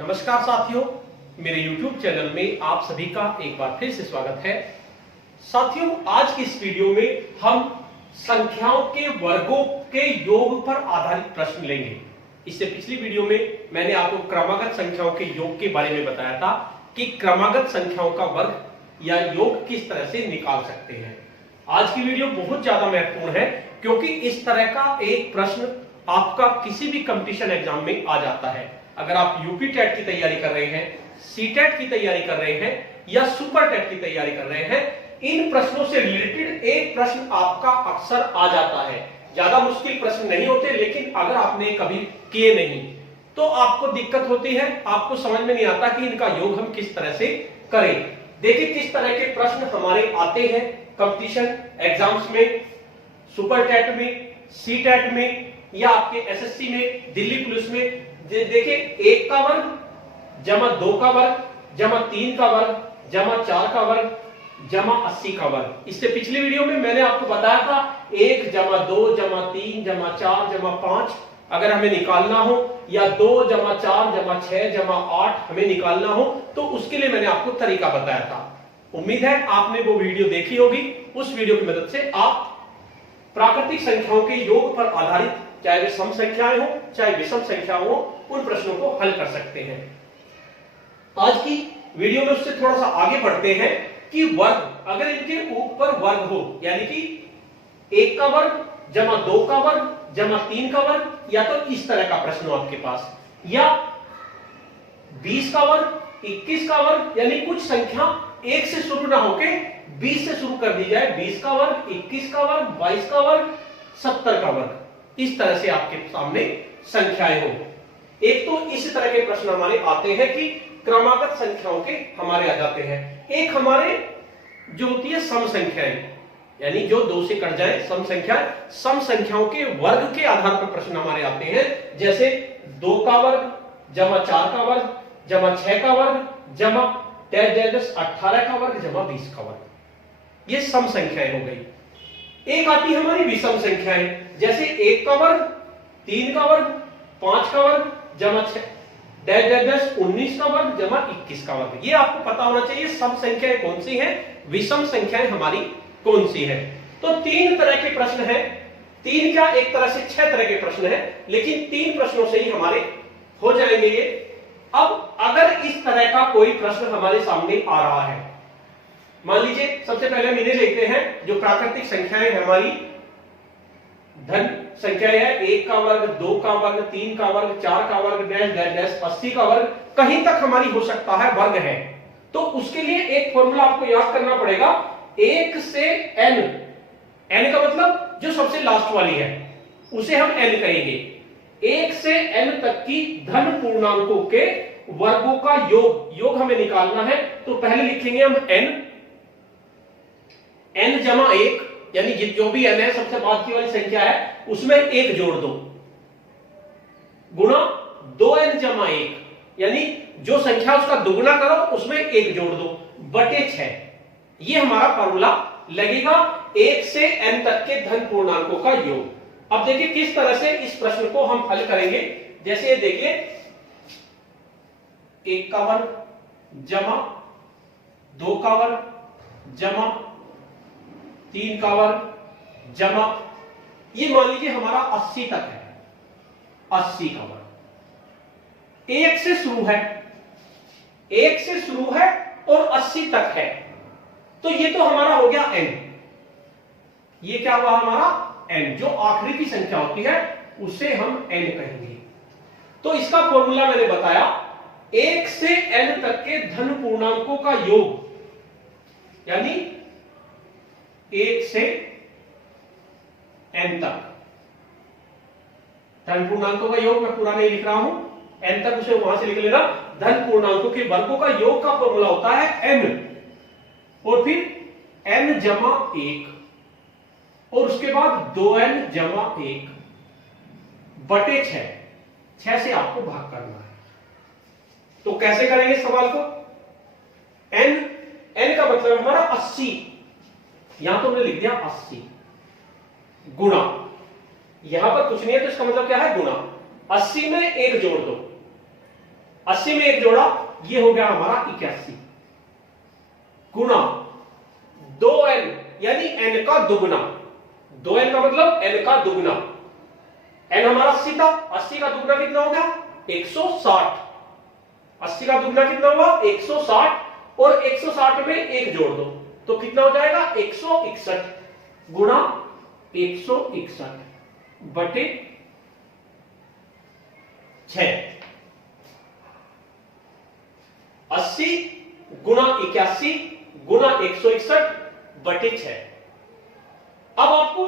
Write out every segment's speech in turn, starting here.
नमस्कार साथियों, मेरे YouTube चैनल में आप सभी का एक बार फिर से स्वागत है। साथियों, आज की इस वीडियो में हम संख्याओं के वर्गों के योग पर आधारित प्रश्न लेंगे। इससे पिछली वीडियो में मैंने आपको क्रमागत संख्याओं के योग के बारे में बताया था कि क्रमागत संख्याओं का वर्ग या योग किस तरह से निकाल सकते हैं। आज की वीडियो बहुत ज्यादा महत्वपूर्ण है क्योंकि इस तरह का एक प्रश्न आपका किसी भी कंपटीशन एग्जाम में आ जाता है। अगर आप यूपी टेट की तैयारी कर रहे हैं, सी टेट की तैयारी कर रहे हैं या सुपर टेट की तैयारी कर रहे हैं, इन प्रश्नों से रिलेटेड एक प्रश्न आपका अक्सर आ जाता है। ज्यादा मुश्किल प्रश्न नहीं होते, लेकिन अगर आपने कभी किए नहीं तो आपको दिक्कत होती है, आपको समझ में नहीं आता कि इनका योग हम किस तरह से करें। देखिए किस तरह के प्रश्न हमारे आते हैं कंपटीशन एग्जाम्स में, सुपर टेट में, सी टेट में या आपके एसएससी में, दिल्ली पुलिस में। देखिए 1 का वर्ग जमा 2 का वर्ग जमा 3 का वर्ग जमा 4 का वर्ग जमा 80 का वर्ग। इससे पिछली वीडियो में मैंने आपको बताया था 1 जमा 2 जमा 3 जमा 4 जमा 5 अगर हमें निकालना हो, या 2 जमा 4 जमा 6 जमा 8 हमें निकालना हो, तो उसके लिए मैंने आपको तरीका बताया था। उम्मीद है आपने वो वीडियो देखी होगी। उस वीडियो की मदद से आप प्राकृतिक संख्याओं के योग पर आधारित, चाहे वे सम संख्याएं हो चाहे विषम संख्याएं हो, उन प्रश्नों को हल कर सकते हैं। आज की वीडियो में उससे थोड़ा सा आगे बढ़ते हैं कि वर्ग, अगर इनके ऊपर वर्ग हो, यानी कि 1 का वर्ग जमा 2 का वर्ग जमा 3 का वर्ग, या तो इस तरह का प्रश्न हो आपके पास, या 20 का वर्ग 21 का वर्ग, यानी कुछ संख्या 1 से शुरू ना होके 20 से शुरू कर दी जाए, 20 का वर्ग 21 का वर्ग 22 का वर्ग 70 का वर्ग, इस तरह से आपके सामने संख्याएं हो। एक तो इस तरह के प्रश्न हमारे आते हैं कि क्रमागत संख्याओं के हमारे आ जाते हैं। एक हमारे जो होती है सम संख्याएं, यानी जो 2 से कट जाए सम संख्या, सम संख्याओं के वर्ग के आधार पर प्रश्न हमारे आते हैं। जैसे 2 का वर्ग जमा 4 का वर्ग जमा 6 का वर्ग जमा 18 का वर्ग जमा 20 का वर्ग, ये सम संख्याएं हो गई। एक आती है हमारी विषम संख्याएं, जैसे 1 का वर्ग 3 का वर्ग 5 का वर्ग जमा 19 का वर्ग जमा 21 का वर्ग। ये आपको पता होना चाहिए सम संख्याएं कौन सी हैं, विषम संख्याएं हमारी कौन सी है। तो 3 तरह के प्रश्न हैं, 3 क्या एक तरह से 6 तरह के प्रश्न हैं, लेकिन 3 प्रश्नों से ही हमारे हो जाएंगे ये। अब अगर इस तरह का कोई प्रश्न हमारे सामने आ रहा है, मान लीजिए सबसे पहले हम इन्हें लेते हैं, जो प्राकृतिक संख्याएं हमारी धन संख्याएं है, 1 का वर्ग 2 का वर्ग 3 का वर्ग 4 का वर्ग डैश डैश डैश 80 का वर्ग, कहीं तक हमारी हो सकता है वर्ग है। तो उसके लिए एक फॉर्मूला आपको याद करना पड़ेगा, 1 से n, n का मतलब जो सबसे लास्ट वाली है उसे हम n कहेंगे। 1 से n तक की धन पूर्णांकों के वर्गों का योग हमें निकालना है। तो पहले लिखेंगे हम n जमा 1, यानी जो भी n है सबसे बाद की वाली संख्या है उसमें 1 जोड़ दो, गुणा 2n जमा 1, यानी जो संख्या उसका दुगुना करो उसमें 1 जोड़ दो, बटे 6। ये हमारा फॉर्मूला लगेगा 1 से n तक के धन पूर्णांकों का योग। अब देखिए किस तरह से इस प्रश्न को हम हल करेंगे। जैसे ये देखिए 1 का वर्ग जमा 2 का वर्ग जमा 3 का वर्ग जमा, ये मान लीजिए हमारा 80 तक है, 80 का वर्ग 1 से शुरू है, 1 से शुरू है और 80 तक है, तो ये तो हमारा हो गया n। ये क्या हुआ हमारा n, जो आखिरी की संख्या होती है उसे हम n कहेंगे। तो इसका फॉर्मूला मैंने बताया, 1 से n तक के धन पूर्णांकों का योग, यानी 1 से n तक धन पूर्णांकों का योग, मैं पूरा नहीं लिख रहा हूं, n तक उसे वहां से लिख लेना। धन पूर्णांकों के वर्गों का योग का फॉर्मूला होता है n, और फिर n जमा 1, और उसके बाद 2n जमा 1 बटे 6 से आपको भाग करना है। तो कैसे करेंगे इस सवाल को, n का मतलब हमारा 80, यहां तो हमने लिख दिया 80, गुणा, यहां पर कुछ नहीं है तो इसका मतलब क्या है गुणा, 80 में 1 जोड़ दो, 80 में एक जोड़ा, ये हो गया हमारा 81 गुना 2n यानी n का दुगना। 2n का मतलब n का दुगना। n हमारा 80 था, 80 का दुगना कितना हो गया 160। 80 का दुगना कितना हुआ 160 और 160 में एक जोड़ दो तो कितना हो जाएगा 161 गुना 161 बटे 6। 80 गुना 81 गुना 161 बटे 6। अब आपको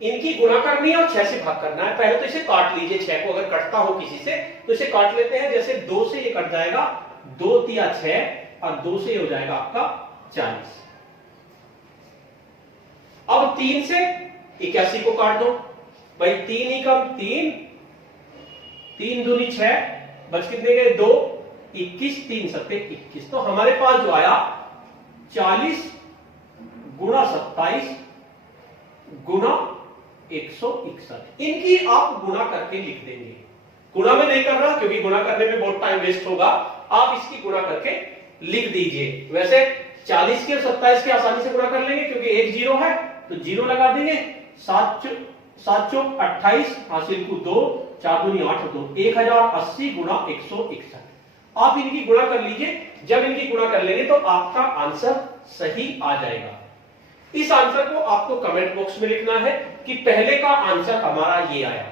इनकी गुणा करनी है और 6 से भाग करना है। पहले तो इसे काट लीजिए, 6 को अगर कटता हो किसी से तो इसे काट लेते हैं। जैसे 2 से ये कट जाएगा, 2 तिया 6 और 2 से ये हो जाएगा आपका 40। अब 3 से 81 को काट दो भाई, 3 ही कम 3, 3 दूनी 6, बच कितने गए 2, 21, 3 सत्ते 21। तो हमारे पास जो आया 40 गुना 27 गुना 161। इनकी आप गुना करके लिख देंगे। गुना में नहीं कर रहा क्योंकि गुना करने में बहुत टाइम वेस्ट होगा, आप इसकी गुना करके लिख दीजिए। वैसे 40 के और 27 के आसानी से गुणा कर लेंगे क्योंकि एक जीरो है तो जीरो लगा देंगे। 7 चौक 28, हासिल को 2, 4 दूनी 8, 2 1080 गुना 161। आप इनकी गुणा कर लीजिए। जब इनकी गुणा कर लेंगे तो आपका आंसर सही आ जाएगा। इस आंसर को आपको कमेंट बॉक्स में लिखना है कि पहले का आंसर हमारा ये आया।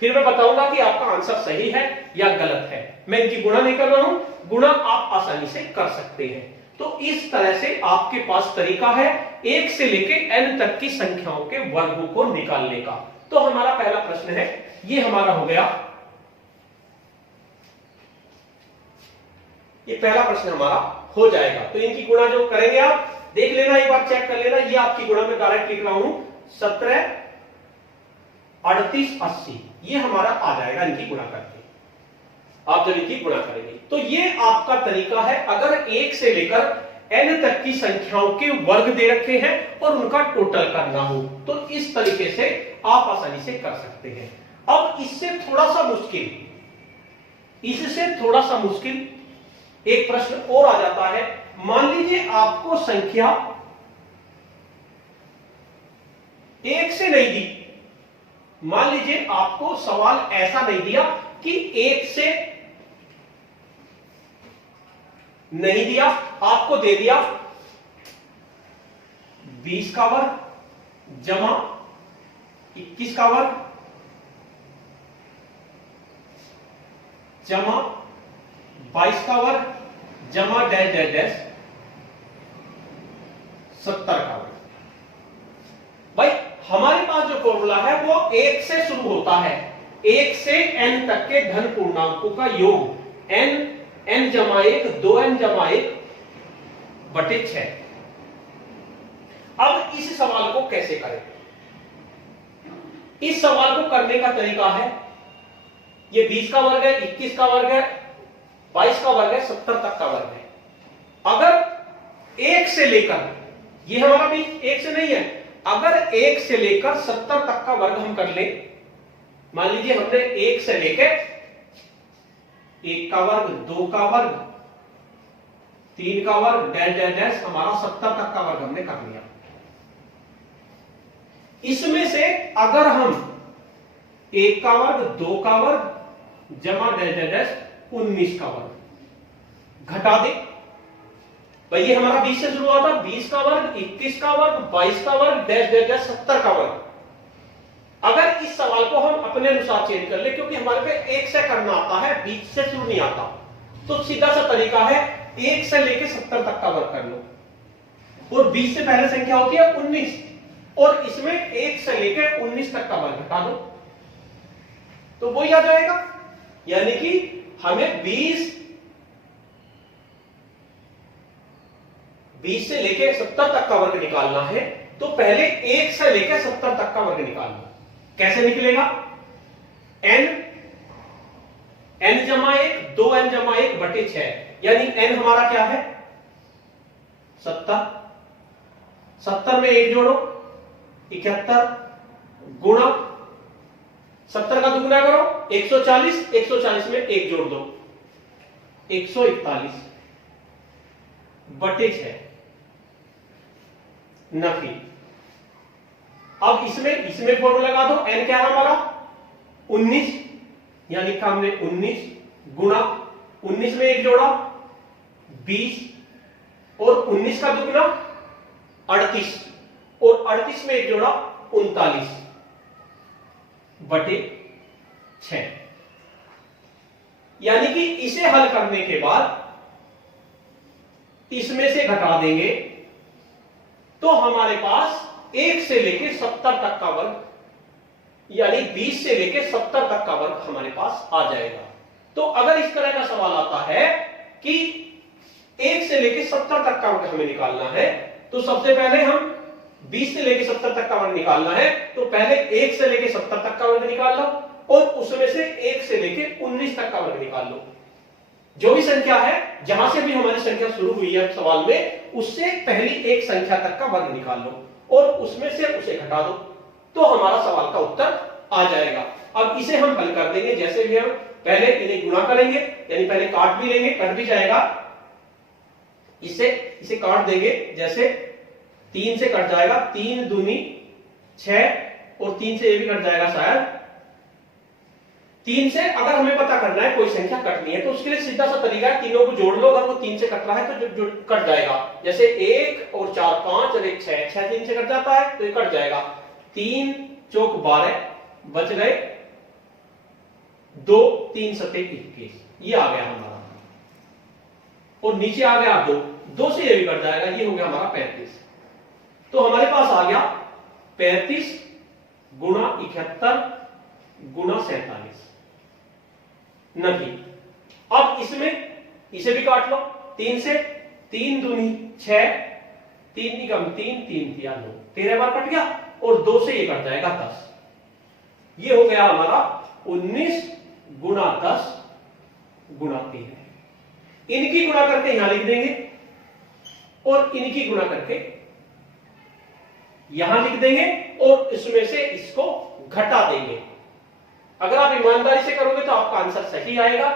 फिर मैं बताऊंगा कि आपका आंसर सही है या गलत है। मैं इनकी गुणा नहीं कर रहा हूं, गुणा आप आसानी से कर सकते हैं। तो इस तरह से आपके पास तरीका है 1 से लेके n तक की संख्याओं के वर्गों को निकालने का। तो हमारा पहला प्रश्न है, ये हमारा हो गया, ये पहला प्रश्न हमारा हो जाएगा। तो इनकी गुणा जो करेंगे आप देख लेना, एक बार चेक कर लेना। ये आपकी गुणा में डायरेक्ट लिख रहा हूं 17 38 80, ये हमारा आ जाएगा इनकी गुणा करके। आप जब इनकी गुणा करेंगे तो ये आपका तरीका है। अगर 1 से लेकर n तक की संख्याओं के वर्ग दे रखे हैं और उनका टोटल करना हो तो इस तरीके से आप आसानी से कर सकते हैं। अब इससे थोड़ा सा मुश्किल एक प्रश्न और आ जाता है। मान लीजिए आपको संख्या 1 से नहीं दी, मान लीजिए आपको सवाल ऐसा नहीं दिया कि 1 से नहीं दिया, आपको दे दिया 20 का वर्ग जमा 21 का वर्ग जमा 22 का वर्ग जमा डैश डैश डैश 70 का वर्ग। भाई हमारे पास जो फॉर्मूला है वो 1 से शुरू होता है। 1 से n तक के धन पूर्णांकों का योग n जमा 1 2n जमा 1 बटे 6। अब इस सवाल को कैसे करें? इस सवाल को करने का तरीका है, ये 20 का वर्ग है, 21 का वर्ग है, 22 का वर्ग है, 70 तक का वर्ग है। अगर 1 से लेकर, ये हमारा भी 1 से नहीं है, अगर 1 से लेकर 70 तक का वर्ग हम कर ले, मान लीजिए हमने 1 से लेकर 1 का वर्ग 2 का वर्ग 3 का वर्ग डैश डैश डैश हमारा 70 तक का वर्ग हमने कर लिया। इसमें से अगर हम 1 का वर्ग 2 का वर्ग जमा डैश डैश डैश 19 का वर्ग घटा दे, भाई ये हमारा 20 से शुरू हुआ था, 20 का वर्ग 21 का वर्ग 22 का वर्ग डैश डैश डैश 70 का वर्ग। अगर इस सवाल को हम अपने अनुसार चेंज कर ले, क्योंकि हमारे पे 1 से करना आता है, 20 से शुरू नहीं आता, तो सीधा सा तरीका है 1 से लेके 70 तक का वर्ग कर लो और 20 से पहले संख्या होती है 19 और इसमें 1 से लेके 19 तक का वर्ग घटा दो तो वही आ जाएगा। यानी कि हमें 20 से लेके 70 तक का वर्ग निकालना है, तो पहले 1 से लेके 70 तक का वर्ग निकालना। कैसे निकलेगा? n जमा 1 2n जमा 1 बटे 6, यानी n हमारा क्या है 70, 70 में 1 जोड़ो 71 गुणा 70 का दुगुना करो 140, 140 में 1 जोड़ दो 141 बटे 6 नफी। अब इसमें फॉर्मूला लगा दो, n क्या है हमारा 19, यहां लिखा हमने 19 गुणा 19 में एक जोड़ा 20 और 19 का दुगना 38 और 38 में एक जोड़ा 39 बटे 6। यानी कि इसे हल करने के बाद इसमें से घटा देंगे तो हमारे पास 1 से लेकर 70 तक का वर्ग, यानी 20 से लेकर 70 तक का वर्ग हमारे पास आ जाएगा। तो अगर इस तरह का सवाल आता है कि 1 से लेकर 70 तक का वर्ग हमें निकालना है, तो सबसे पहले हम 20 से लेकर 70 तक का वर्ग निकालना है, तो पहले 1 से लेकर 70 तक का वर्ग निकाल लो और उसमें से 1 से लेकर 19 तक का वर्ग निकाल लो। जो भी संख्या है, जहां से भी हमारी संख्या शुरू हुई है सवाल में, उससे पहली एक संख्या तक का वर्ग निकाल लो और उसमें से उसे घटा दो, तो हमारा सवाल का उत्तर आ जाएगा। अब इसे हम हल कर देंगे, जैसे भी हम पहले इन्हें गुणा करेंगे, यानी पहले काट भी लेंगे, कट भी जाएगा, इसे काट देंगे, जैसे 3 से कट जाएगा, 3 दूनी 6 और 3 से ये भी कट जाएगा शायद। 3 से अगर हमें पता करना है कोई संख्या कटनी है तो उसके लिए सीधा सा तरीका है, तीनों को जोड़ लो, अगर वो 3 से कट रहा है तो जो कट जाएगा, जैसे 1 और 4 5 और 1 6, 6 3 से कट जाता है तो ये कट जाएगा, 3 चौक 12 बच गए 2, 3 सत्ते 21, ये आ गया हमारा, और नीचे आ गया 2 से ये भी कट जाएगा, ये हो गया हमारा 35। तो हमारे पास आ गया 35 गुणा 71 गुणा 47 नहीं। अब इसमें इसे भी काट लो, 3 से, 3 दूनी 6, 3 की कम 3 3 3 9, 13 बार कट गया और 2 से ये कट जाएगा 10, ये हो गया हमारा 19 गुणा 10 गुणा 13। इनकी गुणा करके यहां लिख देंगे और इनकी गुणा करके यहां लिख देंगे और इसमें से इसको घटा देंगे। अगर आप ईमानदारी से करोगे तो आपका आंसर सही आएगा,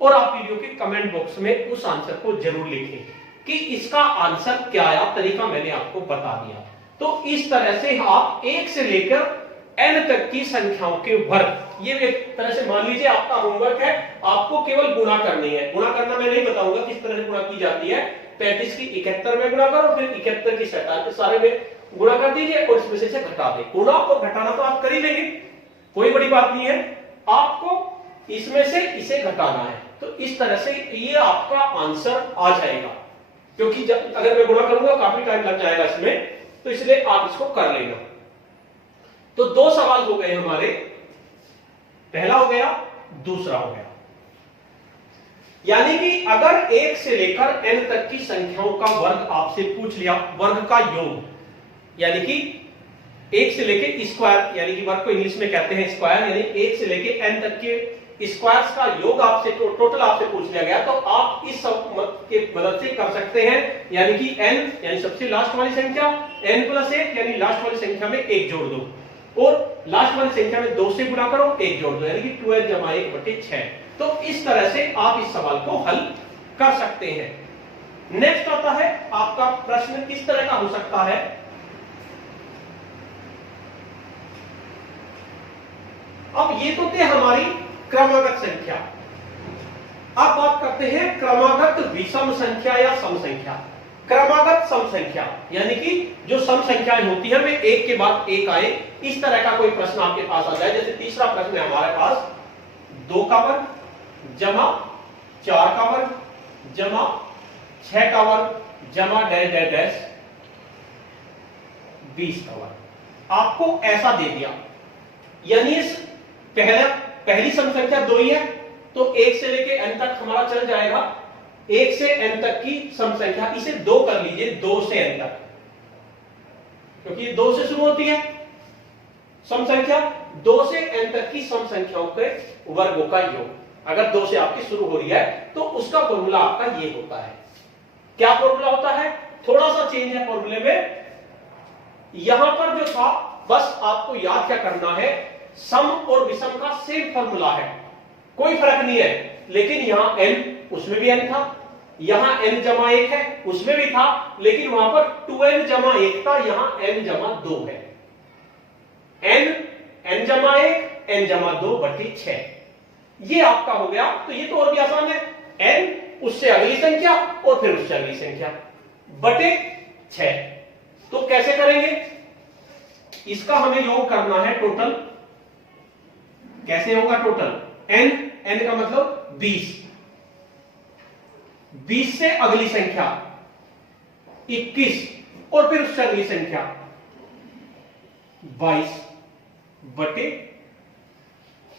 और आप वीडियो के कमेंट बॉक्स में उस आंसर को जरूर लिखें कि इसका आंसर क्या आया। तरीका मैंने आपको बता दिया। तो इस तरह से आप 1 से लेकर n तक की संख्याओं के वर्ग, ये एक तरह से मान लीजिए आपका होमवर्क है, आपको केवल गुणा करनी है। गुणा करना मैं नहीं बताऊंगा किस तरह से गुणा की जाती है। 35 की 71 में गुणा करो, फिर 71 की 47 सारे में गुणा कर दीजिए और इसमें से घटा दे। गुणा और घटाना तो आप कर ही लेंगे, कोई बड़ी बात नहीं है, आपको इसमें से इसे घटाना है। तो इस तरह से ये आपका आंसर आ जाएगा, क्योंकि जब अगर मैं गुणा करूंगा काफी टाइम लग जाएगा इसमें, तो इसलिए आप इसको कर लेना। तो 2 सवाल हो गए हमारे, पहला हो गया, दूसरा हो गया। यानी कि अगर 1 से लेकर n तक की संख्याओं का वर्ग आपसे पूछ लिया, वर्ग का योग, यानी कि 1 से लेके स्क्वायर, यानी कि वर्ग को इंग्लिश में कहते हैं स्क्वायर, यानी 1 से लेके n तक के स्क्वायर्स का योग आपसे टोटल आपसे पूछ लिया गया, तो आप इस के मदद से कर सकते हैं। यानी कि n यानी सबसे लास्ट वाली संख्या, n+1 यानी लास्ट वाली संख्या में 1 जोड़ दो और लास्ट वाली संख्या में 2 से गुणा करो, 1 जोड़ दो, यानी कि 12 जमा 1 बटे 6। तो इस तरह से आप इस सवाल को हल कर सकते हैं। नेक्स्ट आता है आपका प्रश्न किस तरह का हो सकता है। अब ये तो थे हमारी क्रमागत संख्या। अब बात करते हैं क्रमागत विषम संख्या या सम संख्या। क्रमागत सम संख्या यानी कि जो सम संख्याएं होती है, वे एक के बाद एक आए, इस तरह का कोई प्रश्न आपके पास आ जाए। जैसे तीसरा प्रश्न है हमारे पास, 2 का वर्ग जमा 4 का वर्ग जमा 6 का वर्ग जमा डैश डैश डैश 20 का वर्ग। आपको ऐसा दे दिया, यानी इस पहली सम संख्या 2 ही है, तो 1 से लेके n तक हमारा चल जाएगा। 1 से n तक की सम संख्या, इसे 2 कर लीजिए, 2 से n तक, क्योंकि 2 से शुरू होती है सम संख्या। 2 से n तक की सम संख्याओं के वर्गों का योग, अगर 2 से आपकी शुरू हो रही है तो उसका फॉर्मूला आपका ये होता है। क्या फॉर्मूला होता है? थोड़ा सा चेंज है फॉर्मूले में। यहां पर जो था, बस आपको याद क्या करना है, सम और विषम का सेम फॉर्मूला है, कोई फर्क नहीं है। लेकिन यहां n, उसमें भी n था, यहां n जमा 1 है, उसमें भी था, लेकिन वहां पर 2n जमा 1 था, यहां n जमा 2 है। n जमा 1, n जमा 2 बटे 6। ये आपका हो गया। तो ये तो और भी आसान है, n उससे अगली संख्या और फिर उससे अगली संख्या बटे 6। तो कैसे करेंगे, इसका हमें योग करना है टोटल। कैसे होगा टोटल, n का मतलब 20, 20 से अगली संख्या 21 और फिर उससे अगली संख्या 22 बटे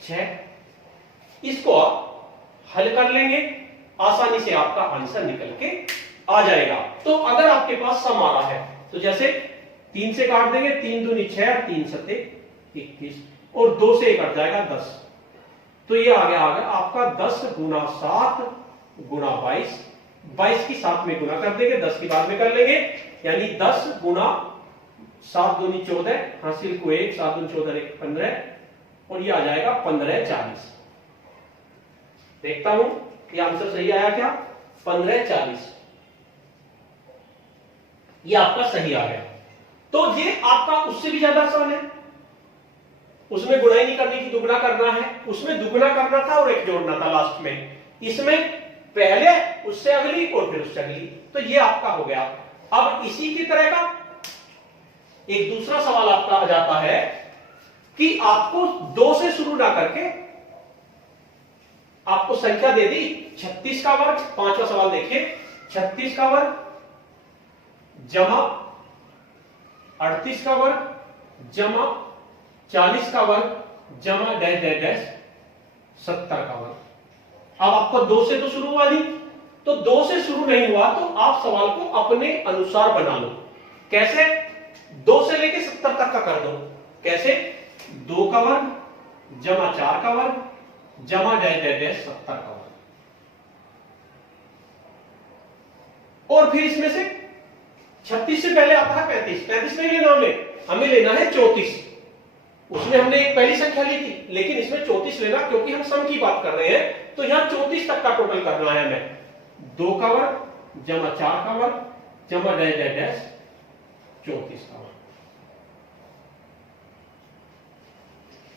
6। इसको आप हल कर लेंगे, आसानी से आपका आंसर निकल के आ जाएगा। तो अगर आपके पास सम आ रहा है तो जैसे 3 से काट देंगे, 3 दूनी 6, 3 सत्ते 21 और 2 से कट जाएगा 10। तो ये आ गया आपका 10 गुना 7 गुना 22, 22 की 7 में गुना कर देंगे, 10 की बाद में कर लेंगे, यानी 10 गुना 7 दूनी 14, हासिल को 1, 7 दूनी 14 1 15 और ये आ जाएगा 15 40। देखता हूं ये आंसर सही आया क्या, 15 40, ये आपका सही आ गया। तो ये आपका उससे भी ज्यादा आसान है, उसमें गुणा ही नहीं करनी थी, दुगना करना है, उसमें दुगना करना था और एक जोड़ना था लास्ट में, इसमें पहले उससे अगली और फिर उससे अगली। तो ये आपका हो गया। अब इसी की तरह का एक दूसरा सवाल आपका आ जाता है कि आपको 2 से शुरू ना करके आपको संख्या दे दी 36 का वर्ग। 5वां सवाल देखिए, 36 का वर्ग जमा 38 का वर्ग जमा 40 का वर्ग जमा डैश डैश डैश 70 का वर्ग। अब आपको 2 से तो शुरू हुआ नहीं, तो 2 से शुरू नहीं हुआ तो आप सवाल को अपने अनुसार बना लो। कैसे, 2 से लेके 70 तक का कर दो। कैसे, 2 का वर्ग जमा 4 का वर्ग जमा डैश डैश डैश 70 का वर्ग। और फिर इसमें से 36 से पहले आता है 35, 35 नहीं लेना हमें लेना है 34। उसमें हमने एक पहली संख्या ली थी, लेकिन इसमें 34 लेना, क्योंकि हम सम की बात कर रहे हैं। तो यहां 34 तक का टोटल करना है हमें। 2 का वर्ग जमा 4 का वर्ग जमा डैश डैश डैश 34 का वर्ग।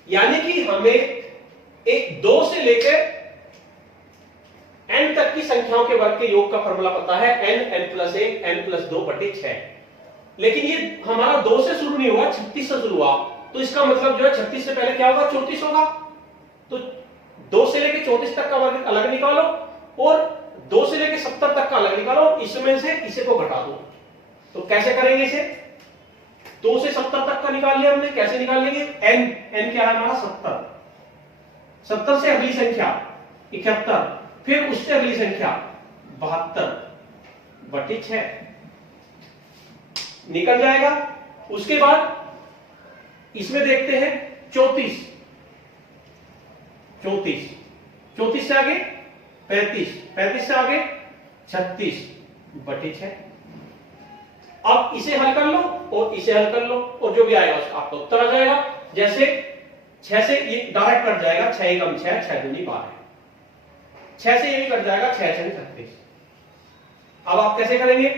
यानी कि हमें एक 2 से लेकर n तक की संख्याओं के वर्ग के योग का फॉर्मूला पता है, n प्लस 1 n प्लस 2 बटे 6। लेकिन ये हमारा 2 से शुरू नहीं हुआ, 36 से शुरू हुआ। तो इसका मतलब जो है 36 से पहले क्या होगा, 34 होगा। तो 2 से लेके 34 तक का वर्ग अलग निकालो और 2 से लेके 70 तक का अलग निकालो और इसमें से इसे को घटा दो। तो कैसे करेंगे इसे, 2 से 70 तक का निकाल लिया हमने, कैसे निकाल लेंगे, n क्या है हमारा 70, 70 से अगली संख्या 71, फिर उससे अगली संख्या 72 बटे 6 निकल जाएगा। उसके बाद इसमें देखते हैं 34, 34, 34 से आगे 35, 35 से आगे 36 बटे 6। अब इसे हल कर लो और इसे हल कर लो और जो भी आएगा उसका आपका उत्तर आ जाएगा। जैसे 6 से ये डायरेक्ट कट जाएगा, 6 कम 6, 6 दूनी 12, 6 से ये भी कट जाएगा, 6 6 36। अब आप कैसे करेंगे,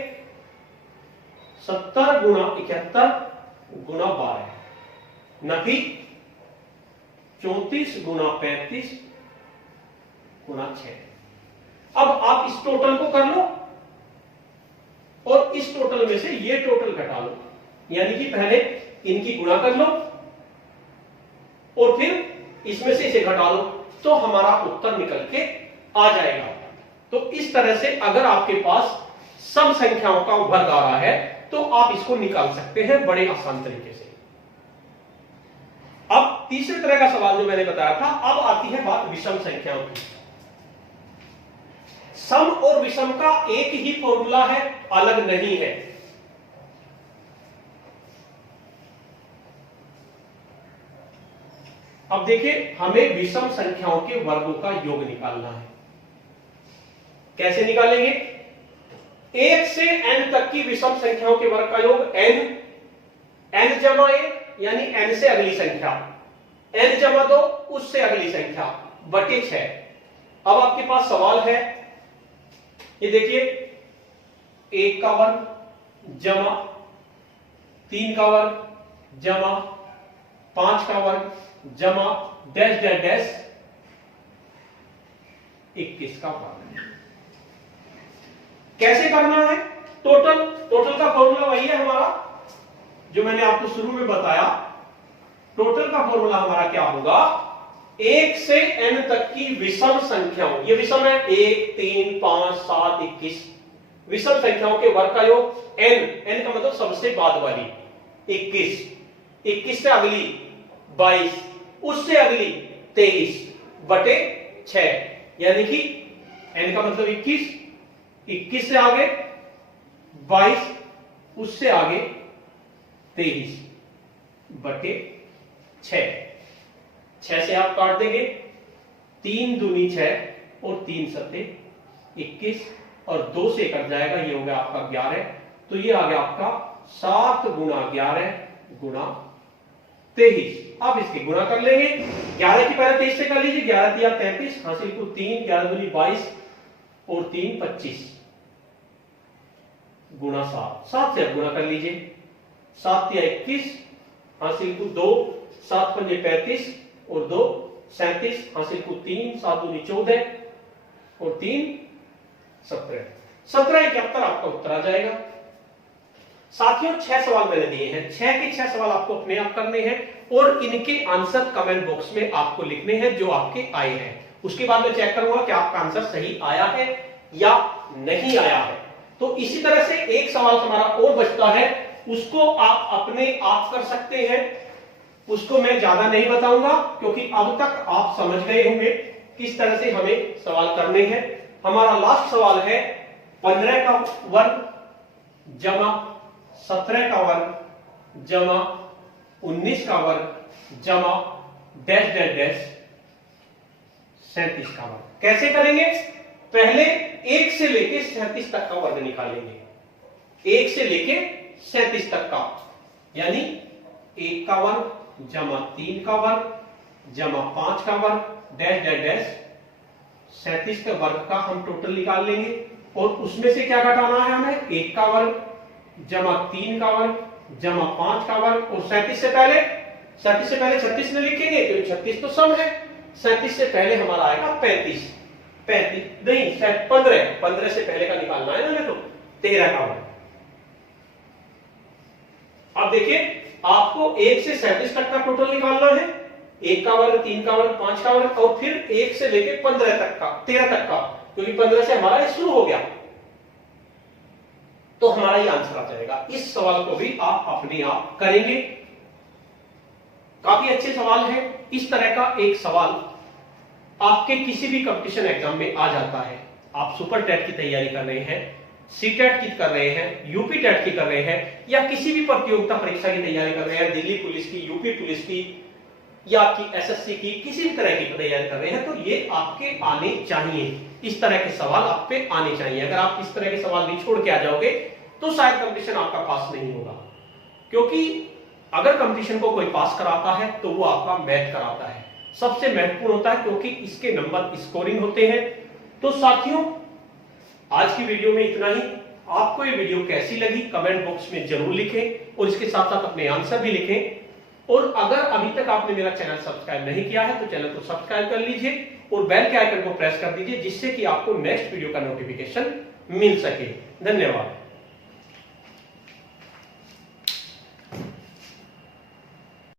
70 गुना 71 गुना 12 नफी 34 गुना 35 गुना 6। अब आप इस टोटल को कर लो और इस टोटल में से ये टोटल घटा लो, यानी कि पहले इनकी गुणा कर लो और फिर इसमें से इसे घटा लो, तो हमारा उत्तर निकल के आ जाएगा। तो इस तरह से अगर आपके पास सम संख्याओं का वर्ग आ रहा है तो आप इसको निकाल सकते हैं बड़े आसान तरीके से। अब तीसरे तरह का सवाल जो मैंने बताया था, अब आती है बात विषम संख्याओं की। सम और विषम का एक ही फॉर्मूला है, अलग नहीं है। अब देखिए, हमें विषम संख्याओं के वर्गों का योग निकालना है। कैसे निकालेंगे, 1 से n तक की विषम संख्याओं के वर्ग का योग n जमा 1 यानी n से अगली संख्या, n जमा 2 उससे अगली संख्या बटे 6। अब आपके पास सवाल है, ये देखिए 1 का वर्ग जमा 3 का वर्ग जमा 5 का वर्ग जमा डैश डैश डैश 21 का वर्ग। कैसे करना है? टोटल का फॉर्मूला वही है हमारा जो मैंने आपको शुरू में बताया। टोटल का फॉर्मूला हमारा क्या होगा? 1 से n तक की विषम संख्याओं, ये विषम है 1 3 5 7 21, विषम संख्याओं के वर्ग का योग n का मतलब सबसे बाद वाली 21 से अगली 22, उससे अगली 23 बटे 6, यानी कि n का मतलब 21 से आगे 22, उससे आगे 23 बटे 6 से आप काट देंगे, 3 दूनी 6 और 3 सत्ते 21 और 2 से कट जाएगा, ये हो गया आपका 11। तो ये आ गया आपका 7 गुना 11 गुना 23। आप इसके गुणा कर लेंगे, 11 की पहले 23 से कर लीजिए, 11 दिया 33, हासिल को 3, 11 दूनी 22 और 3 25 गुना 7 से आप गुणा कर लीजिए, 7 दिया 21, हासिल को 2, 7 पंजे 35 और 2 37, हासिल को 3, 7 दूनी 14 और 3 17, 1771 आपका उत्तर आ जाएगा। साथियों 6 सवाल मैंने दिए हैं, 6 के 6 सवाल आपको अपने आप करने हैं और इनके आंसर कमेंट बॉक्स में आपको लिखने हैं जो आपके आए हैं। उसके बाद मैं चेक करूंगा कि आपका आंसर सही आया है या नहीं आया है। तो इसी तरह से एक सवाल हमारा और बचता है, उसको आप अपने आप कर सकते हैं, उसको मैं ज्यादा नहीं बताऊंगा क्योंकि अब तक आप समझ गए होंगे किस तरह से हमें सवाल करने हैं। हमारा लास्ट सवाल है 15 का वर्ग जमा 17 का वर्ग जमा 19 का वर्ग जमा डैश डैश डैश 37 का वर्ग। कैसे करेंगे? पहले 1 से लेके 37 तक का वर्ग निकालेंगे, 1 से लेके 37 तक का, यानी 1 का वर्ग जमा 3 का वर्ग जमा 5 का वर्ग डैश डैश डैश 37 के वर्ग का हम टोटल निकाल लेंगे और उसमें से क्या घटाना है हमें? 1 का वर्ग जमा 3 का वर्ग जमा 5 का वर्ग और 37 से पहले 36 में लिखेंगे क्योंकि 36 तो सम है। 37 से पहले हमारा आएगा 35 नहीं 15 से पहले का निकालना है ना, तो 13 का वर्ग। अब देखिए आपको 1 से 37 तक का टोटल निकालना है, 1 का वर्ग 3 का वर्ग 5 का वर्ग और फिर 1 से लेके 15 तक का 13 तक का, क्योंकि 15 से हमारा शुरू हो गया, तो हमारा ये आंसर आ जाएगा। इस सवाल को भी आप अपने आप करेंगे, काफी अच्छे सवाल है। इस तरह का एक सवाल आपके किसी भी कंपटीशन एग्जाम में आ जाता है। आप सुपर टेट की तैयारी कर रहे हैं, सीटेट की कर रहे हैं, यूपी टेट की कर रहे हैं या किसी भी प्रतियोगिता परीक्षा की तैयारी कर रहे हैं, दिल्ली पुलिस की, यूपी पुलिस की या आपकी एसएससी की, किसी भी तरह की तैयारी कर रहे हैं, तो ये आपके आने चाहिए। इस तरह के सवाल आप पे आने चाहिए। अगर आप इस तरह के सवाल भी छोड़ के आ जाओगे तो शायद कंपटीशन आपका पास नहीं होगा, क्योंकि अगर कंपटीशन को कोई पास कराता है तो वो आपका मैथ कराता है, सबसे महत्वपूर्ण होता है क्योंकि इसके नंबर स्कोरिंग होते हैं। तो साथियों आज की वीडियो में इतना ही। आपको ये वीडियो कैसी लगी कमेंट बॉक्स में जरूर लिखें और इसके साथ साथ अपने आंसर भी लिखें। और अगर अभी तक आपने मेरा चैनल सब्सक्राइब नहीं किया है तो चैनल को सब्सक्राइब कर लीजिए और बेल के आइकन को प्रेस कर दीजिए, जिससे कि आपको नेक्स्ट वीडियो का नोटिफिकेशन मिल सके। धन्यवाद।